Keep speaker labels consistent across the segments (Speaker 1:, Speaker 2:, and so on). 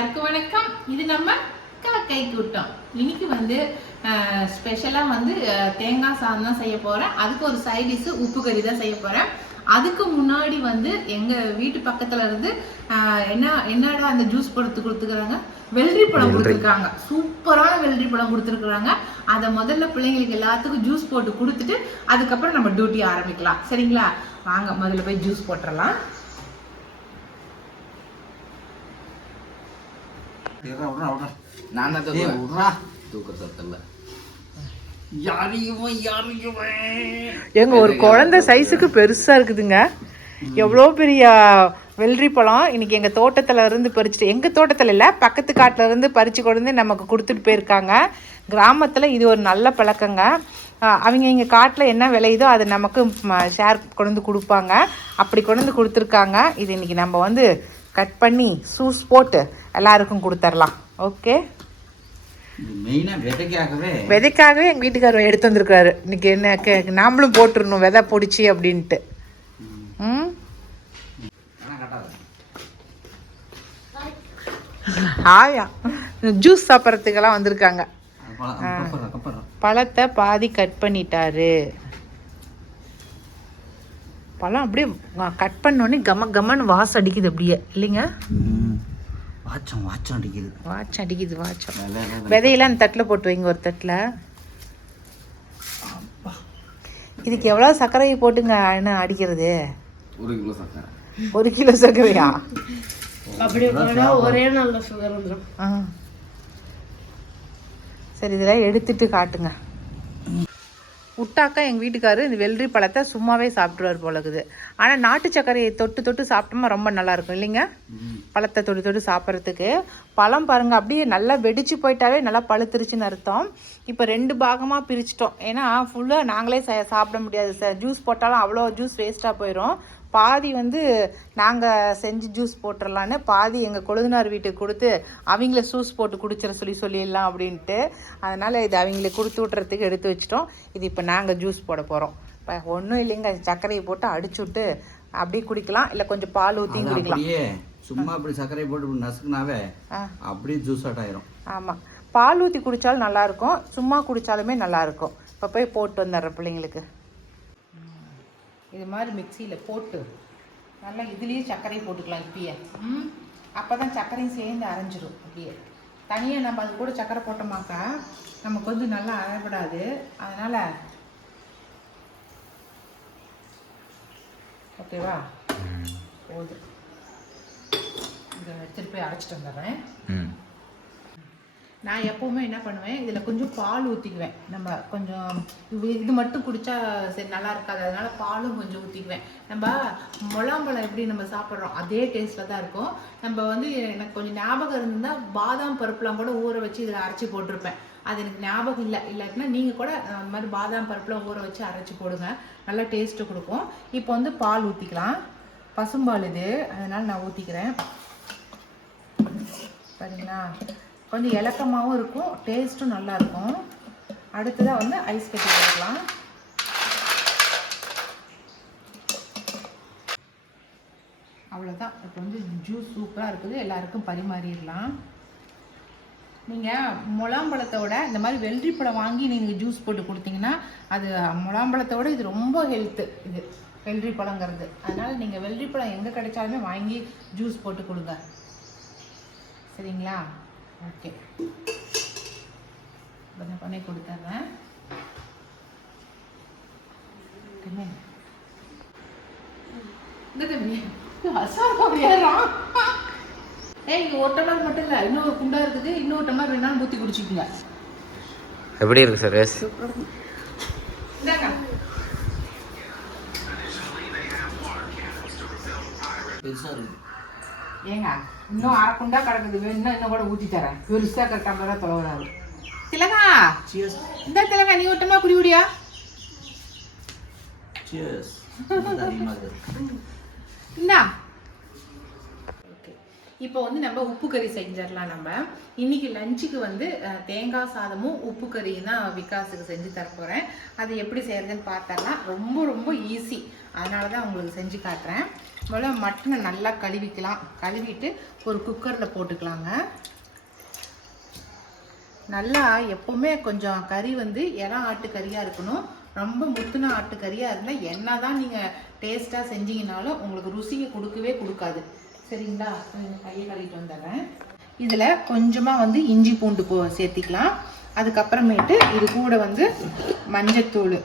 Speaker 1: எல்லாருக்கும் வணக்கம். இது நம்ம காக்கை கூட்டம். இன்னைக்கு வந்து ஸ்பெஷலாக வந்து தேங்காய் சாதம் தான் செய்ய போகிறேன் அதுக்கு ஒரு சைட் டிஷ் உப்பு கறி தான் செய்ய போகிறேன் அதுக்கு முன்னாடி வந்து எங்கள் வீட்டு பக்கத்தில் இருந்து என்ன என்னடா அந்த ஜூஸ் போடுத்து கொடுத்துக்கிறாங்க? வெள்ளரி பழம் கொடுத்துருக்காங்க. சூப்பரான வெள்ளரி பழம் கொடுத்துருக்குறாங்க. அதை முதல்ல பிள்ளைங்களுக்கு எல்லாத்துக்கும் ஜூஸ் போட்டு கொடுத்துட்டு அதுக்கப்புறம் நம்ம டியூட்டி ஆரம்பிக்கலாம். சரிங்களா? வாங்க முதல்ல போய் ஜூஸ் போட்டுடலாம்
Speaker 2: விட்றா, விட்றா, விட்றா.
Speaker 3: நான் தான்
Speaker 2: விட்றா.
Speaker 3: தூக்க சத்தல்ல?
Speaker 4: எங்க ஒரு குழந்தை சைஸுக்கு பெருசா இருக்குதுங்க எவ்வளோ பெரிய வெள்ளரி பழம் இன்னைக்கு எங்க தோட்டத்துல இருந்து பறிச்சுட்டு எங்க தோட்டத்துல இல்ல பக்கத்து காட்டுல இருந்து பறிச்சு கொண்டு வந்து நமக்கு கொடுத்துட்டு போயிருக்காங்க கிராமத்துல இது ஒரு நல்ல பழக்கங்க அவங்க இங்க காட்டுல என்ன விளையுதோ அது நமக்கு ஷேர் கொண்டு வந்து கொடுப்பாங்க அப்படி கொண்டு வந்து கொடுத்துருக்காங்க இது இன்னைக்கு நம்ம வந்து கட் பண்ணி சூஸ் போட்டு எல்லாருக்கும் கொடுத்துர்லாம். ஓகே
Speaker 2: விதைக்காகவே
Speaker 4: எங்கள் வீட்டுக்காரர் எடுத்து வந்திருக்காரு இன்னைக்கு என்ன கே- நாமளும் போட்டுருணும் விதை பிடிச்சி அப்படின்ட்டு. ம். ஆயா. ஜூஸ் சாப்பிட்றதுக்கெல்லாம் வந்திருக்காங்க. பழத்தை பாதி கட் பண்ணிட்டாரு. பழம் அப்படியே கட் பண்ணோடனே கம கமன்னு வாசம் அடிக்குது அப்படியே. இல்லைங்க?
Speaker 2: ம். வாச்சம் வாச்சம் அடிக்குது.
Speaker 4: வாச்சம் அடிக்குது வாச்சம். விதையெல்லாம் அந்த தட்டில் போட்டு வைங்க ஒரு தட்டில். இதுக்கு எவ்வளோ சர்க்கரையை போட்டுங்க என்ன அடிக்கிறது?
Speaker 3: ஒரு கிலோ சக்கரை
Speaker 4: ஒரு கிலோ சர்க்கரையா?
Speaker 5: அப்படி ஒரே நல்ல சுகர் வந்துடும்
Speaker 4: ஆ. சரி இதெல்லாம் எடுத்துட்டு காட்டுங்க. விட்டாக்கா எங்கள் வீட்டுக்காரரு இந்த வெள்ளரி பழத்தை சும்மாவே சாப்பிட்ருவார் போல இருக்குது ஆனால் நாட்டு சர்க்கரையை தொட்டு தொட்டு சாப்பிட்டோமா ரொம்ப நல்லா இருக்கும் இல்லைங்க பழத்தை தொட்டு தொட்டு சாப்பிட்றதுக்கு. பழம் பாருங்க அப்படியே நல்லா வெடிச்சு போயிட்டாவே நல்லா பழுத்துருச்சுன்னு அர்த்தம். இப்போ ரெண்டு பாகமாக பிரிச்சிட்டோம். ஏன்னா ஃபுல்லாக நாங்களே ச சாப்பிட முடியாது சார். ஜூஸ் போட்டாலும் அவ்வளோ ஜூஸ் வேஸ்ட்டாக போயிடும் பாதி வந்து நாங்கள் செஞ்சு ஜூஸ் போட்டுடலான்னு பாதி எங்கள் கொழுந்தனார் வீட்டுக்கு கொடுத்து அவங்கள ஜூஸ் போட்டு குடிச்சிட சொல்லி சொல்லிடலாம் அப்படின்ட்டு. அதனால் இது அவங்களுக்கு கொடுத்து விட்றதுக்கு எடுத்து வச்சிட்டோம். இது இப்போ நாங்கள் ஜூஸ் போட போகிறோம் இப்போ ஒன்றும் இல்லைங்க சர்க்கரையை போட்டு அடிச்சு விட்டு அப்படியே குடிக்கலாம். இல்லை கொஞ்சம் பால் ஊற்றியும் குடிக்கலாம்.
Speaker 2: சும்மா அப்படி சர்க்கரை போட்டு நசுக்குனாவே
Speaker 4: ஆ.
Speaker 2: அப்படியே ஜூஸ் ஆட் ஆயிரும்.
Speaker 4: ஆமாம் பால் ஊற்றி குடித்தாலும் நல்லாயிருக்கும் சும்மா குடித்தாலுமே நல்லாயிருக்கும் இப்போ போய் போட்டு வந்துடுறேன் பிள்ளைங்களுக்கு. இது மாதிரி மிக்சியில் போட்டு நல்லா இதுலேயே சர்க்கரையும் போட்டுக்கலாம் இப்பயே. ம். அப்போ தான் சர்க்கரையும் சேர்ந்து அரைஞ்சிரும் அப்படியே. தனியாக நம்ம அது கூட சர்க்கரை போட்டோமாக்கா நமக்கு வந்து நல்லா அரைப்படாது அதனால் ஓகேவா? போதும். இதை எடுத்துகிட்டு போய் அரைச்சிட்டு வந்துடுறேன்.
Speaker 3: ம்.
Speaker 4: நான் எப்போவுமே என்ன பண்ணுவேன் இதில் கொஞ்சம் பால் ஊற்றிக்குவேன் நம்ம கொஞ்சம் இது மட்டும் குடித்தா சரி நல்லா இருக்காது. அதனால் பாலும் கொஞ்சம் ஊற்றிக்குவேன் நம்ம முலாம்பழம் எப்படி நம்ம சாப்பிட்றோம் அதே டேஸ்ட்டில் தான் இருக்கும். நம்ம வந்து எனக்கு கொஞ்சம் ஞாபகம் இருந்தால் பாதாம் பருப்புலாம் கூட ஊற வச்சு இதில் அரைச்சி போட்டிருப்பேன். அது எனக்கு ஞாபகம் இல்லை இல்லாட்டினா நீங்கள் கூட அந்த மாதிரி பாதாம் பருப்புலாம் ஊற வச்சு அரைச்சி போடுங்க. நல்லா டேஸ்ட்டு கொடுக்கும். இப்போ வந்து பால் ஊற்றிக்கலாம் பசும்பால் இது. அதனால் நான் ஊற்றிக்கிறேன் சரிங்களா கொஞ்சம் இலக்கமாகவும் இருக்கும் டேஸ்ட்டும் நல்லா இருக்கும் அடுத்ததாக வந்து ஐஸ் கட்டி போடலாம் அவ்வளோதான் இப்போ வந்து ஜூஸ் சூப்பராக இருக்குது. எல்லாருக்கும் பரிமாறிடலாம். நீங்கள் முலாம்பழத்தோட இந்த மாதிரி வெள்ளரி பழம் வாங்கி நீங்கள் ஜூஸ் போட்டு கொடுத்தீங்கன்னா அது முலாம்பழத்தோட இது ரொம்ப ஹெல்த்து இது வெள்ளரி பழங்கிறது. அதனால் நீங்கள் வெள்ளி பழம் எங்கே கிடைச்சாலுமே வாங்கி ஜூஸ் போட்டு கொடுங்க. சரிங்களா? ஓகே. பண்ண பண்ணி கொடுத்துட்றேன்? இந்த தம்பி அசாரம் ஏய் இங்க ஒரு டம்ளர் மட்டும் இல்லை இன்னொரு குண்டா இருக்குது இன்னொரு டம்ளர் வேணாலும் ஊற்றி குடிச்சிக்கோங்க.
Speaker 3: எப்படி இருக்கு சார் ரேஸ்?
Speaker 4: ஏங்க? இன்னும் அரை குண்டா கிடக்குது. வேணும்னா இன்னும் கூட ஊற்றி தரேன். பெருசாக கரெக்டாக பேரா தொலைவராது திலகா. இந்த திலகா நீ ஒட்டமா குடி குடியா. இந்தா ஓகே இப்போ வந்து நம்ம உப்பு கறி செஞ்சிடலாம் நம்ம. இன்னைக்கு லஞ்சுக்கு வந்து தேங்காய் சாதமும் உப்பு கறியும் தான் விகாஸுக்கு செஞ்சு தர போகிறேன் அது எப்படி செய்யறதுன்னு பார்த்தரலாம் ரொம்ப ரொம்ப ஈஸி அதனால தான் உங்களுக்கு செஞ்சு காட்டுறேன். முதல்ல மட்டனை நல்லா கழுவிக்கலாம். கழுவிட்டு ஒரு குக்கரில் போட்டுக்கலாங்க. நல்லா எப்போவுமே கொஞ்சம் கறி வந்து இளம் ஆட்டுக்கறியாக இருக்கணும். ரொம்ப முத்துன ஆட்டுக்கறியாக இருந்தால் என்ன தான் நீங்கள் டேஸ்ட்டாக செஞ்சீங்கனாலும் உங்களுக்கு ருசியை கொடுக்கவே கொடுக்காது. சரிங்களா? கொஞ்சம் கையை கழுவிட்டு வந்துடுறேன். இதில் கொஞ்சமாக வந்து இஞ்சி பூண்டு போ சேர்த்திக்கலாம். அதுக்கப்புறமேட்டு இது கூட வந்து மஞ்சத்தூள்.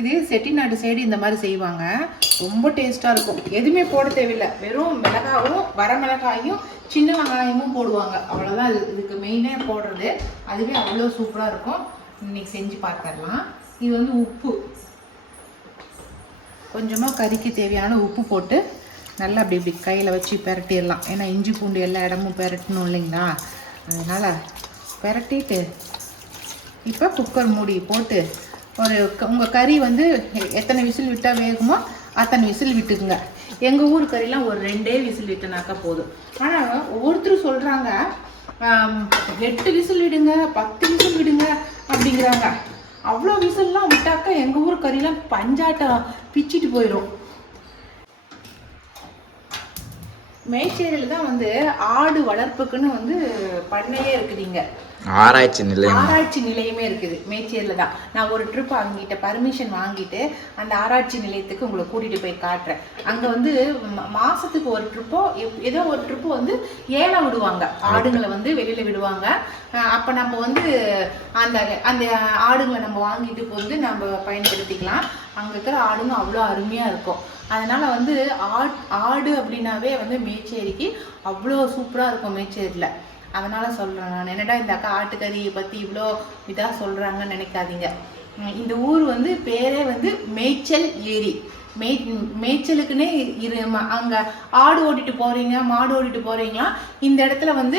Speaker 4: இது செட்டிநாடு சைடு இந்த மாதிரி செய்வாங்க. ரொம்ப டேஸ்ட்டாக இருக்கும். எதுவுமே போட தேவையில்லை. வெறும் மிளகாவும் வரமிளகாயும் சின்ன வெங்காயமும் போடுவாங்க. அவ்வளோதான் இது. இதுக்கு மெயினே போடுறது. அதுவே அவ்வளோ சூப்பராக இருக்கும். இன்னைக்கு செஞ்சு பார்த்துடலாம் இது வந்து உப்பு. கொஞ்சமாக கறிக்கு தேவையான உப்பு போட்டு நல்லா அப்படி இப்படி கையில் வச்சு பெரட்டிடலாம். ஏன்னா இஞ்சி பூண்டு எல்லா இடமும் பெரட்டணும் இல்லைங்களா? அதனால் பெரட்டிட்டு இப்போ குக்கர் மூடி போட்டு ஒரு உங்கள் கறி வந்து எத்தனை விசில் விட்டால் வேகுமோ அத்தனை விசில் விட்டுக்குங்க. எங்கள் ஊர் கறிலாம் ஒரு ரெண்டே விசில் விட்டனாக்கா போதும். ஆனால் ஒவ்வொருத்தரும் சொல்கிறாங்க எட்டு விசில் விடுங்க பத்து விசில் விடுங்க அப்படிங்கிறாங்க. அவ்வளோ விசில்லாம் விட்டாக்கா எங்கள் ஊர் கறிலாம் பஞ்சாட்டம் பிச்சிட்டு போயிடும் மேச்சேரியில் தான் வந்து ஆடு வளர்ப்புக்குன்னு வந்து பண்ணையே இருக்குதுங்க.
Speaker 3: ஆராய்ச்சி நிலையம்.
Speaker 4: ஆராய்ச்சி நிலையமே இருக்குது மேச்சேரியில் தான். நான் ஒரு ட்ரிப் அவங்ககிட்ட பர்மிஷன் வாங்கிட்டு அந்த ஆராய்ச்சி நிலையத்துக்கு உங்களை கூட்டிகிட்டு போய் காட்டுறேன். அங்கே வந்து மாதத்துக்கு மாசத்துக்கு ஒரு ட்ரிப்போ ஏதோ ஒரு ட்ரிப்பு வந்து ஏழை விடுவாங்க. ஆடுங்களை வந்து வெளியில் விடுவாங்க. அப்போ நம்ம வந்து அந்த அந்த ஆடுங்களை நம்ம வாங்கிட்டு வந்து நம்ம பயன்படுத்திக்கலாம். அங்கே இருக்கிற ஆடுங்க அவ்வளோ அருமையாக இருக்கும். அதனால் வந்து ஆட் ஆடு அப்படின்னாவே வந்து மேச்சேரிக்கு அவ்வளோ சூப்பராக இருக்கும் மேச்சேரியில். அதனால் சொல்கிறேன் நான். என்னடா இந்த அக்கா ஆட்டுக்கறியை பற்றி இவ்வளோ இதாக சொல்கிறாங்கன்னு நினைக்காதீங்க. இந்த ஊர் வந்து பேரே வந்து மேய்ச்சல் ஏரி. மேய் மேய்ச்சலுக்குன்னே இரு அங்கே ஆடு ஓட்டிட்டு போகிறீங்க மாடு ஓட்டிட்டு போகிறீங்களா இந்த இடத்துல வந்து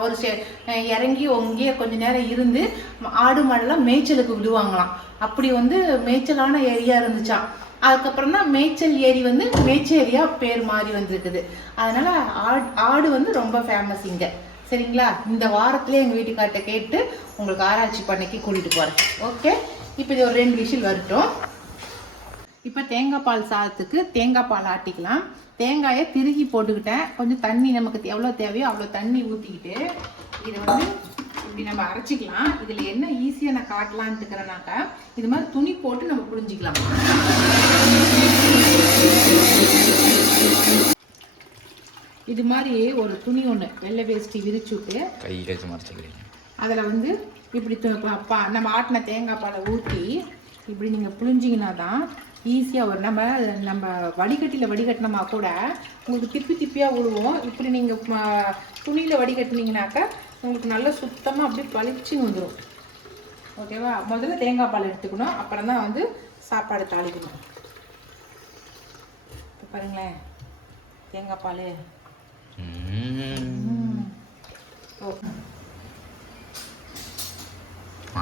Speaker 4: ஒரு செ- இறங்கி அங்கேயே கொஞ்ச நேரம் இருந்து ஆடு மாடெல்லாம் மேய்ச்சலுக்கு விடுவாங்களாம். அப்படி வந்து மேய்ச்சலான ஏரியா இருந்துச்சான் அதுக்கப்புறம் தான் மேய்ச்சல் ஏரி வந்து மேய்ச்சேரியா பேர் மாறி வந்திருக்குது. அதனால ஆடு ஆடு வந்து ரொம்ப ஃபேமஸ் இங்கே. சரிங்களா? இந்த வாரத்திலே எங்கள் வீட்டுக்கார்ட்ட கேட்டு உங்களுக்கு ஆராய்ச்சி பண்ணைக்கு கூட்டிகிட்டு போகிறேன் ஓகே இப்போ இது ஒரு ரெண்டு விஷயம் வரட்டும். இப்போ தேங்காய் பால் சாதத்துக்கு தேங்காய் பால் ஆட்டிக்கலாம். தேங்காயை திருகி போட்டுக்கிட்டேன். கொஞ்சம் தண்ணி நமக்கு எவ்வளோ தேவையோ அவ்வளோ தண்ணி ஊற்றிக்கிட்டு இதை வந்து இப்படி நம்ம அரைச்சிக்கலாம். இதில் என்ன ஈஸியாக நான் காட்டலான்ட்டு இருக்கிறேனாக்கா இது மாதிரி துணி போட்டு நம்ம புரிஞ்சிக்கலாம் இது மாதிரி ஒரு துணி ஒன்று வெள்ளை வேஷ்டி விரிச்சு விட்டு
Speaker 3: கை மறைச்சிக்கிறீங்க
Speaker 4: அதில் வந்து இப்படி து- நம்ம ஆட்டின தேங்காய் பாலை ஊற்றி இப்படி நீங்கள் புழிஞ்சிங்கன்னா தான் ஈஸியாக வரும். நம்ம நம்ம வடிகட்டியில் வடிகட்டினோமா கூட உங்களுக்கு திப்பி திப்பியாக விழுவோம் இப்படி நீங்கள் துணியில் வடிகட்டினீங்கனாக்கா உங்களுக்கு நல்லா சுத்தமாக அப்படியே பளிச்சுன்னு வந்துடும் ஓகேவா? முதல்ல தேங்காய் பால் எடுத்துக்கணும். அப்புறம் தான் வந்து சாப்பாடு தாளிக்கணும். இப்போ பாருங்களேன். தேங்காய் பால்.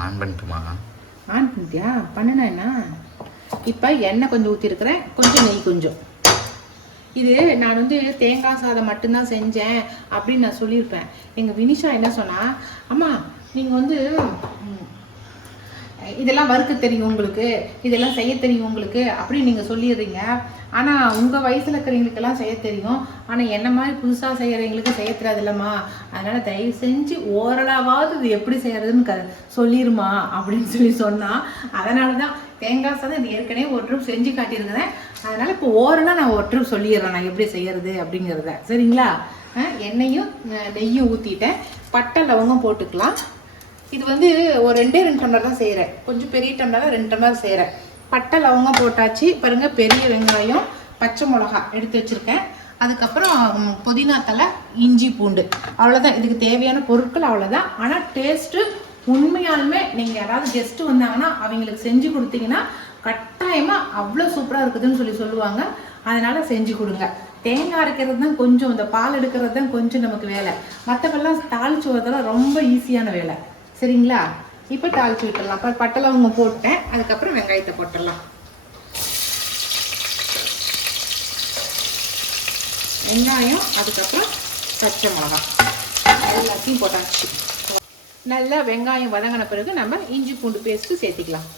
Speaker 3: ஆன் பண்ணிட்டுமா?
Speaker 4: ஆன் பண்ணிட்டியா? பண்ணுனா என்ன? இப்போ எண்ணெய் கொஞ்சம் ஊற்றிருக்கிறேன் கொஞ்சம் நெய் கொஞ்சம். இது நான் வந்து தேங்காய் சாதம் மட்டும்தான் செஞ்சேன் அப்படின்னு நான் சொல்லியிருப்பேன். எங்கள் வினிஷா என்ன சொன்னா அம்மா நீங்கள் வந்து இதெல்லாம் வறுக்க தெரியும் உங்களுக்கு இதெல்லாம் செய்ய தெரியும் உங்களுக்கு அப்படின்னு நீங்கள் சொல்லிடுறீங்க. ஆனால் உங்கள் வயசில் இருக்கிறவங்களுக்கெல்லாம் செய்ய தெரியும். ஆனால் என்ன மாதிரி புதுசாக செய்கிறவங்களுக்கு செய்ய தெரியாதுல்லம்மா அதனால் தயவு செஞ்சு ஓரளவாவது இது எப்படி செய்கிறதுன்னு க சொல்லிருமா அப்படின்னு சொல்லி சொன்னால் அதனால தான் தேங்காய் சாதம் இது ஏற்கனவே ஒரு ட்ரிப் செஞ்சு காட்டியிருக்கிறேன். அதனால் இப்போ ஓரளவு நான் ஒரு ட்ரிப் சொல்லிடுறேன் நான் எப்படி செய்கிறது அப்படிங்கிறத. சரிங்களா? எண்ணெயும் நெய்யும் ஊற்றிட்டேன் பட்டை லவங்கம் போட்டுக்கலாம். இது வந்து ஒரு ரெண்டே ரெண்டு டம்ளர் தான் செய்கிறேன் கொஞ்சம் பெரிய டம்ளர் ரெண்டு டம்ளர் செய்கிறேன் பட்டை லவங்கம் போட்டாச்சு. பாருங்கள் பெரிய வெங்காயம் பச்சை மிளகா எடுத்து வச்சுருக்கேன். அதுக்கப்புறம் புதினா தலை இஞ்சி பூண்டு. அவ்வளோதான் இதுக்கு தேவையான பொருட்கள் அவ்வளோதான் ஆனால் டேஸ்ட்டு உண்மையாலுமே நீங்கள் யாராவது கெஸ்ட்டு வந்தாங்கன்னா அவங்களுக்கு செஞ்சு கொடுத்தீங்கன்னா கட்டாயமாக அவ்வளோ சூப்பராக இருக்குதுன்னு சொல்லி சொல்லுவாங்க. அதனால் செஞ்சு கொடுங்க. தேங்காய் அரைக்கிறது தான் கொஞ்சம் இந்த பால் எடுக்கிறது தான் கொஞ்சம் நமக்கு வேலை. மற்றவெல்லாம் தாளிச்சு வரதெல்லாம் ரொம்ப ஈஸியான வேலை. சரிங்களா? இப்போ தாளிச்சு விட்டுடலாம். இப்போ பட்டை போட்டேன். அதுக்கப்புறம் வெங்காயத்தை போட்டுடலாம். வெங்காயம் அதுக்கப்புறம் பச்சை மிளகா. எல்லாத்தையும் போட்டாச்சு. நல்லா வெங்காயம் வதங்கின பிறகு நம்ம இஞ்சி பூண்டு பேஸ்ட்டு சேர்த்திக்கலாம்.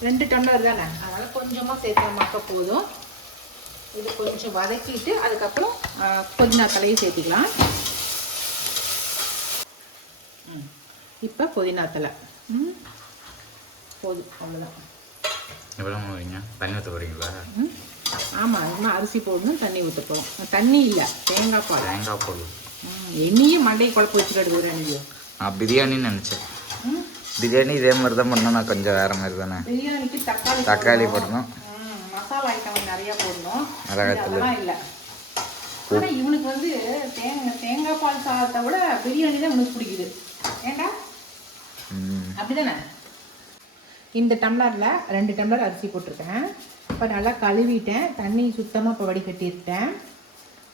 Speaker 4: ரெண்டு டம்ளர் தானே? அதனால் கொஞ்சமாக சேர்த்தோம்னாக்கா போதும். இது கொஞ்சம் வதக்கிட்டு அதுக்கப்புறம் ஆ, புதினா தலையை சேர்த்திக்கலாம் ம். இப்போ புதினா தலை ம்? போதும் அவ்வளோதான்
Speaker 3: எவ்வளோ வைங்க தண்ணி ஊற்ற போகிறீங்களா
Speaker 4: ம்? ஆமாம் இன்னும் அரிசி போடணும் தண்ணி ஊற்ற போகிறோம் தண்ணி இல்லை தேங்காய் பால்.
Speaker 3: தேங்காய் பால்.
Speaker 4: ம், என்னையும் மண்டையை குழப்ப வச்சுட்டு எடுக்கிறேன் நீ
Speaker 3: நான் பிரியாணின்னு நினச்சேன்.
Speaker 4: ம்?
Speaker 3: பிரியாணி இதே மாதிரி தான் பண்ணணும் நான் கொஞ்சம் வேறு மாதிரி தானே
Speaker 4: பிரியாணிக்கு தக்காளி
Speaker 3: தக்காளி
Speaker 4: போடணும். மசாலா ஐட்டம் நிறைய போடணும். அதெல்லாம் இல்லை. ஆனா இவனுக்கு வந்து தேங்காய் தேங்காய் பால் சாதத்தை விட பிரியாணி தான் இவனுக்கு பிடிக்குது. ஏண்டா? அப்படிதானே? இந்த டம்ளரில் ரெண்டு டம்ளர் அரிசி போட்டிருக்கேன். இப்போ நல்லா கழுவிட்டேன். தண்ணி சுத்தமாக இப்போ வடிகட்டிட்டேன்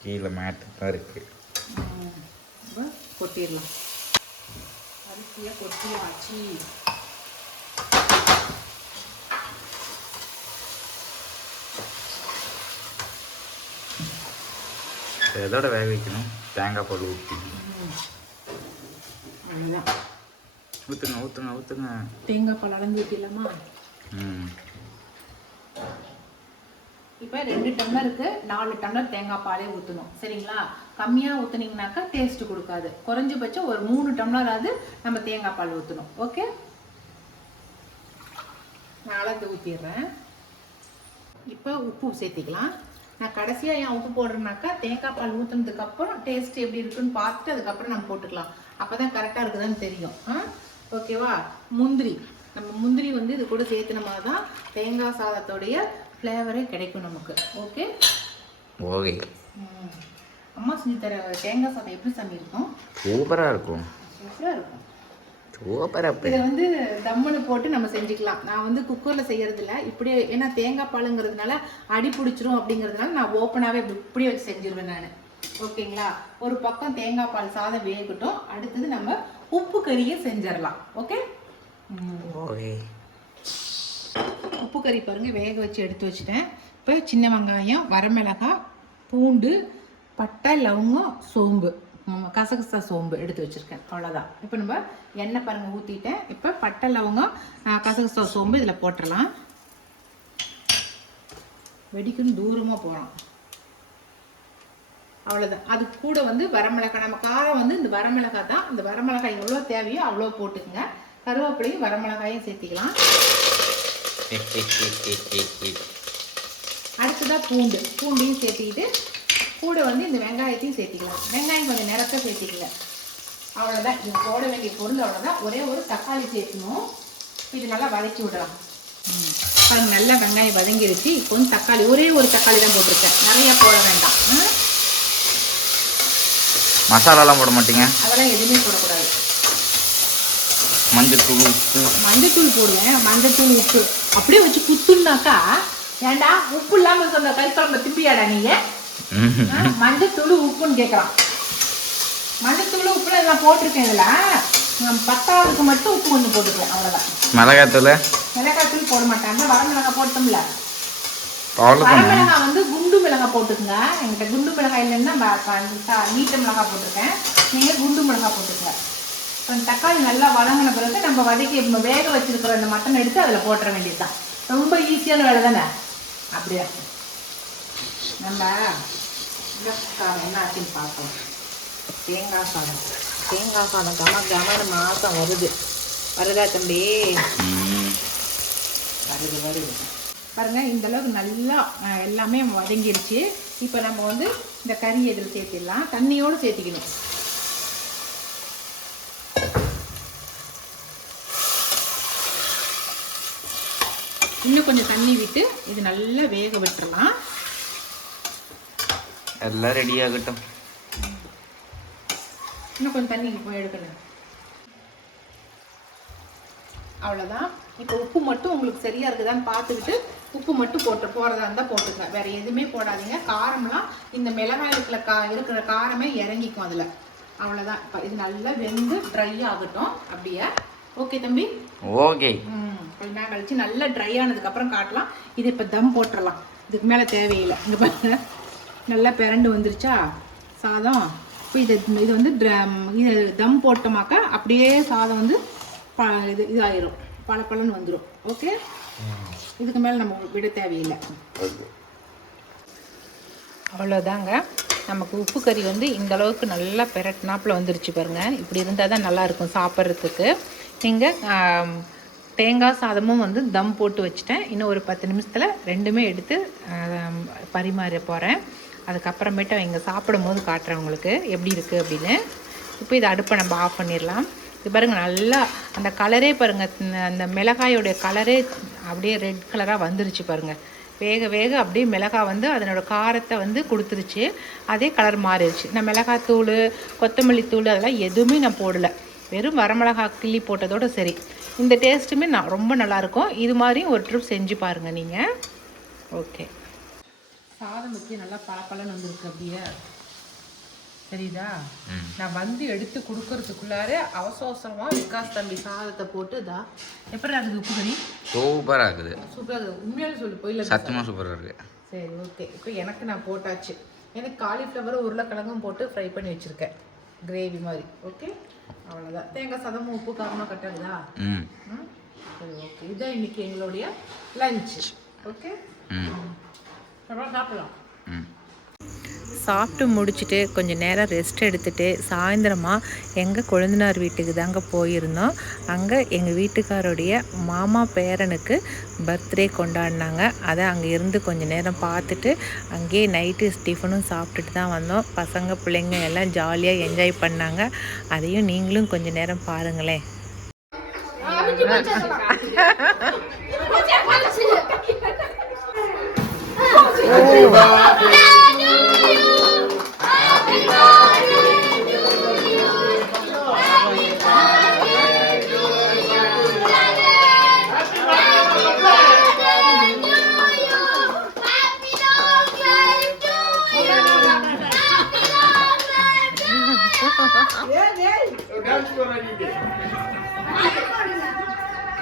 Speaker 3: கீழே மேட்டு தான் இருக்குது
Speaker 4: கொட்டிடலாம். அரிசியை கொட்டியாச்சு.
Speaker 3: எதோட வேக வைக்கணும்? தேங்காய் பால் ஊற்றி
Speaker 4: அவ்வளோதான்
Speaker 3: ஊற்றுங்க ஊற்றுங்க ஊற்றுங்க
Speaker 4: தேங்காய் பால் அளந்து ஊற்றிடலாமா
Speaker 3: ம்.
Speaker 4: இப்போ ரெண்டு டம்ளருக்கு நாலு டம்ளர் தேங்காய் பாலே ஊற்றணும் சரிங்களா? கம்மியாக ஊற்றுனீங்கனாக்கா டேஸ்ட் கொடுக்காது. குறைஞ்சபட்சம் ஒரு மூணு டம்ளராவது நம்ம தேங்காய் பால் ஊற்றணும் ஓகே நான் அளந்து ஊற்றிடுறேன் இப்போ உப்பு சேர்த்திக்கலாம். நான் கடைசியாக ஏன் உப்பு போடுறேன்னாக்கா தேங்காய் பால் ஊற்றுனதுக்கு அப்புறம் டேஸ்ட் எப்படி இருக்குன்னு பார்த்துட்டு அதுக்கப்புறம் நம்ம போட்டுக்கலாம். அப்போ தான் கரெக்டாக இருக்குதான்னு தெரியும். ஆ? ஓகேவா? முந்திரி. நம்ம முந்திரி வந்து இது கூட சேர்த்துனமா தான் தேங்காய் சாதத்தோடைய ஃப்ளேவரே கிடைக்கும் நமக்கு. ஓகே?
Speaker 3: ஓகே.
Speaker 4: அம்மா செஞ்சு தர தேங்காய் சாதம் எப்படி சாமி இருக்கும்?
Speaker 3: சூப்பராக இருக்கும்.
Speaker 4: சூப்பராக இருக்கும். இதை வந்து தம்முன்னு போட்டு நம்ம செஞ்சுக்கலாம். நான் வந்து குக்கரில் செய்யறதில்ல. இப்படியே ஏன்னா தேங்காய் பாலுங்கிறதுனால அடி பிடிச்சிரும் அப்படிங்கிறதுனால நான் ஓப்பனாகவே இப்படியே வச்சு செஞ்சிருவேன் நான். ஓகேங்களா? ஒரு பக்கம் தேங்காய் பால் சாதம் வேகட்டும். அடுத்தது நம்ம உப்பு கறியை செஞ்சிடலாம் ஓகே. உப்பு கறி பாருங்க வேக வச்சு எடுத்து வச்சுட்டேன். இப்போ சின்ன வெங்காயம் வரமிளகாய் பூண்டு பட்டை லவங்கம் சோம்பு. கசகசா சோம்பு எடுத்து வச்சுருக்கேன் அவ்வளோதான் இப்போ நம்ம எண்ணெய் பாருங்க ஊற்றிட்டேன் இப்போ பட்டை லவங்கம் கசகசா சோம்பு இதில் போட்டுடலாம். வெடிக்குன்னு தூரமாக போகிறோம் அவ்வளோதான் அது கூட வந்து வரமிளகாய். நம்ம காரம் வந்து இந்த வரமிளகாய் தான். இந்த வரமிளகாய் எவ்வளோ தேவையோ அவ்வளோ போட்டுக்கங்க. கருவேப்பிலையும் வரமிளகாயும் சேர்த்திக்கலாம். அடுத்ததாக பூண்டு. பூண்டையும் சேர்த்திக்கிட்டு கூட வந்து இந்த வெங்காயத்தையும் சேர்த்திக்கலாம். வெங்காயம் கொஞ்சம் நிறக்க சேர்த்திக்கல அவ்வளோதான் இது போட வேண்டிய பொருள் அவ்வளோதான் ஒரே ஒரு தக்காளி சேர்க்கணும். இது நல்லா வதக்கி விடலாம். பாருங்க நல்லா வெங்காயம் வதங்கிருச்சு. இப்போ வந்து தக்காளி ஒரே ஒரு தக்காளி தான் போட்டிருக்கேன். நிறையா போட வேண்டாம். ம்?
Speaker 3: மசாலாலாம் போட மாட்டீங்க?
Speaker 4: அதெல்லாம் எதுவுமே போடக்கூடாது.
Speaker 3: மஞ்சள் தூள் உப்பு.
Speaker 4: மஞ்சத்தூள் போடுவேன் மஞ்சத்தூள் உப்பு. அப்படியே வச்சு குத்துனாக்கா ஏன்டா உப்பு இல்லாம சொன்ன கறி குழம்பு திம்பியாடா நீங்க?
Speaker 3: ம்
Speaker 4: ஆ, மஞ்சத்தூள் உப்புன்னு கேட்குறான் மஞ்சத்தூள் உப்புல நான் போட்டிருக்கேன் இதுல. பத்தாவதுக்கு மட்டும் உப்பு கொஞ்சம் போட்டுக்குவேன் அவ்வளவுதான்.
Speaker 3: மிளகாத்தூள்?
Speaker 4: மிளகாத்தூள் போட மாட்டாங்க வரமிளகாய் போட்டோம்ல.
Speaker 3: அவ்வளோதானே
Speaker 4: வந்து மிளகாய் போட்டுக்கங்க. என்கிட்ட குண்டு மிளகாய் இல்லைன்னா நீட்ட மிளகாய் போட்டிருக்கேன் நீங்க குண்டு மிளகாய் போட்டுக்கங்க. இப்போ தக்காளி நல்லா வதங்கின பிறகு நம்ம வதக்கி வேக வச்சிருக்கிற அந்த மட்டன் எடுத்து அதில் போட்டுற வேண்டியதுதான் ரொம்ப ஈஸியான வேலை தானே? அப்படியே? நம்ம சாதம் என்ன ஆச்சுன்னு பார்க்கலாம் தேங்காய் சாதம். தேங்காய் சாதம் கம கமன்னு மாதம் வருது. வருதா தம்பி? வருது வருது. பாருங்க இந்த அளவுக்கு நல்லா எல்லாமே வதங்கிருச்சு. இப்போ நம்ம வந்து இந்த கறி இதில் சேர்த்திடலாம்? தண்ணியோடு சேர்த்திக்கணும். இன்னும் கொஞ்சம் தண்ணி விட்டு இது நல்லா வேக விட்டுறலாம்
Speaker 3: எல்லாம் ரெடி ஆகட்டும்.
Speaker 4: இன்னும் கொஞ்சம் தண்ணி போய் எடுக்கணும். அவ்வளோதான் இப்போ உப்பு மட்டும் உங்களுக்கு சரியா இருக்குதான்னு பார்த்துக்கிட்டு உப்பு மட்டும் போட்டு போகிறதா இருந்தால் போட்டுக்க வேற எதுவுமே போடாதீங்க. காரம்லாம் இந்த மிளகாய் இருக்கிற கா இருக்கிற காரமே இறங்கிக்கும் அதில். அவ்வளோதான் இப்போ இது நல்லா வெந்து ட்ரை ஆகட்டும். அப்படியே. ஓகே தம்பி?
Speaker 3: ஓகே
Speaker 4: ம் கொஞ்ச நேரம் கழிச்சு நல்லா ட்ரை ஆனதுக்கப்புறம் காட்டலாம். இது இப்போ தம் போட்டுடலாம் இதுக்கு மேலே தேவையில்லை. இங்கே பாருங்க. நல்லா பிறண்டு வந்துருச்சா? சாதம். இப்போ இது இது வந்து இது தம் போட்டோமாக்கா அப்படியே சாதம் வந்து ப இது இதாயிரும். பல பலன்னு வந்துடும் ஓகே இதுக்கு மேலே நம்ம விட தேவையில்லை. அவ்வளோதாங்க நமக்கு உப்பு கறி வந்து இந்த அளவுக்கு நல்லா பெரட்டினாப்பில் வந்துருச்சு பாருங்கள் இப்படி இருந்தால் தான் நல்லாயிருக்கும் சாப்பிட்றதுக்கு. நீங்கள் தேங்காய் சாதமும் வந்து தம் போட்டு வச்சுட்டேன். இன்னும் ஒரு பத்து நிமிஷத்தில் ரெண்டுமே எடுத்து பரிமாற போகிறேன் அதுக்கப்புறமேட்டு அவங்க சாப்பிடும் போது காட்டுறேன் உங்களுக்கு. எப்படி இருக்குது அப்படின்னு. இப்போ இதை அடுப்பை நம்ம ஆஃப் பண்ணிடலாம். இது பாருங்கள் நல்லா அந்த கலரே பாருங்கள் அந்த மிளகாயோடைய கலரே அப்படியே ரெட் கலராக வந்துருச்சு பாருங்கள் வேக வேக அப்படியே மிளகாய் வந்து அதனோட காரத்தை வந்து கொடுத்துருச்சு. அதே கலர் மாறிடுச்சு. நான் மிளகாய் தூள் கொத்தமல்லி தூள் அதெல்லாம் எதுவுமே நான் போடலை. வெறும் வரமிளகாய் கிள்ளி போட்டதோட சரி. இந்த டேஸ்ட்டுமே நான் ரொம்ப நல்லாயிருக்கும். இது மாதிரியும் ஒரு ட்ரிப் செஞ்சு பாருங்கள் நீங்கள் ஓகே. சாதம் வச்சு நல்லா பளபளன்னு வந்திருக்கு அப்படியே. தெரியுதா? நான் வந்து எடுத்து கொடுக்கறதுக்குள்ளார அவசர அவசரமா விகாஸ் தம்பி சாதத்தை போட்டு இதா எப்படி இருக்குது உப்பு கறி?
Speaker 3: சூப்பராக இருக்குது.
Speaker 4: சூப்பராக இருக்குது. உண்மையாலே சொல்லு போயில
Speaker 3: சத்தியமாக சூப்பராக இருக்குது
Speaker 4: சரி ஓகே. இப்போ எனக்கு நான் போட்டாச்சு. எனக்கு காலிஃப்ளவர் உருளைக்கிழங்கும் போட்டு ஃப்ரை பண்ணி வச்சுருக்கேன். கிரேவி மாதிரி ஓகே? அவ்வளோதான் தேங்காய் சாதமும் உப்பு காரமாக
Speaker 3: ம்.
Speaker 4: சரி ஓகே. இதான் இன்னைக்கு எங்களுடைய லஞ்ச் ஓகே? அப்புறம் சாப்பிடலாம்.
Speaker 3: ம்.
Speaker 4: சாப்பிட்டு முடிச்சுட்டு கொஞ்சம் நேரம் ரெஸ்ட் எடுத்துட்டு சாயந்தரமாக எங்கள் கொழுந்தனார் வீட்டுக்கு தாங்க போயிருந்தோம். அங்கே எங்கள் வீட்டுக்காரோடைய மாமா பேரனுக்கு பர்த்டே கொண்டாடினாங்க. அதை அங்கே இருந்து கொஞ்சம் நேரம் பார்த்துட்டு அங்கேயே நைட்டு டிஃபனும் சாப்பிட்டுட்டு தான் வந்தோம். பசங்க பிள்ளைங்க எல்லாம் ஜாலியாக என்ஜாய் பண்ணாங்க. அதையும் நீங்களும் கொஞ்சம் நேரம் பாருங்களேன்.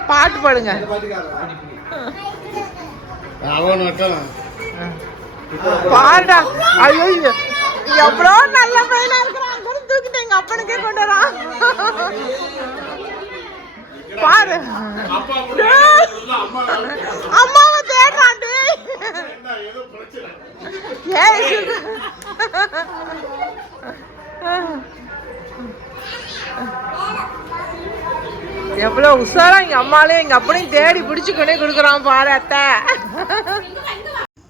Speaker 4: பாட்டு பாடுங்க. பாருடா ஐயோ எவ்வளோ நல்ல பையனா இருக்கிறான். கூட தூக்கிட்டு எங்க அப்பனுக்கே கொண்டு வரான். பாரு. அம்மாவை தேடுறான் டேய். எவ்வளோ உஷாரா எங்க அம்மாலே எங்க அப்பனையும் தேடி பிடிச்சு கொண்டே கொடுக்குறான் பாரு அத்தை.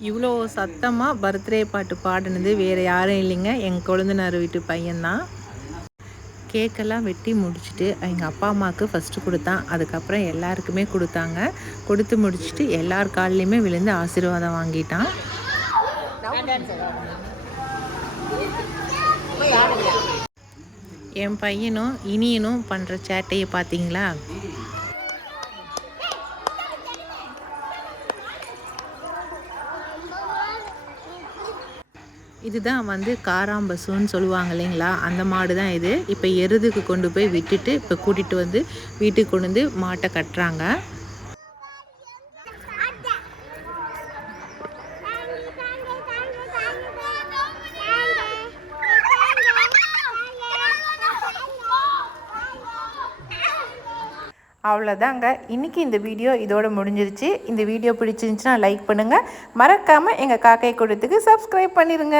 Speaker 4: இவ்வளோ சத்தமாக பர்த்டே பாட்டு பாடினது வேறு யாரும் இல்லைங்க. எங்கள் கொழுந்தனார் வீட்டு பையன்தான். கேக்கெல்லாம் வெட்டி முடிச்சுட்டு எங்கள் அப்பா அம்மாவுக்கு ஃபஸ்ட்டு கொடுத்தான். அதுக்கப்புறம் எல்லாருக்குமே கொடுத்தாங்க. கொடுத்து முடிச்சுட்டு எல்லார் கால்லையுமே விழுந்து ஆசீர்வாதம் வாங்கிட்டான். என் பையனும் இனியனும் பண்ணுற சேட்டையை பார்த்தீங்களா இதுதான் வந்து காராம்பசுன்னு சொல்லுவாங்க இல்லைங்களா? அந்த மாடு தான் இது. இப்போ எருதுக்கு கொண்டு போய் விட்டுட்டு இப்போ கூட்டிகிட்டு வந்து வீட்டுக்கு கொண்டு வந்து மாட்டை கட்டுறாங்க. அவ்வளோதாங்க இன்றைக்கி இந்த வீடியோ இதோட முடிஞ்சிருச்சு. இந்த வீடியோ பிடிச்சிருந்துச்சுன்னா லைக் பண்ணுங்கள் மறக்காமல் எங்கள் காக்கை கூடத்துக்கு சப்ஸ்கிரைப் பண்ணிடுங்க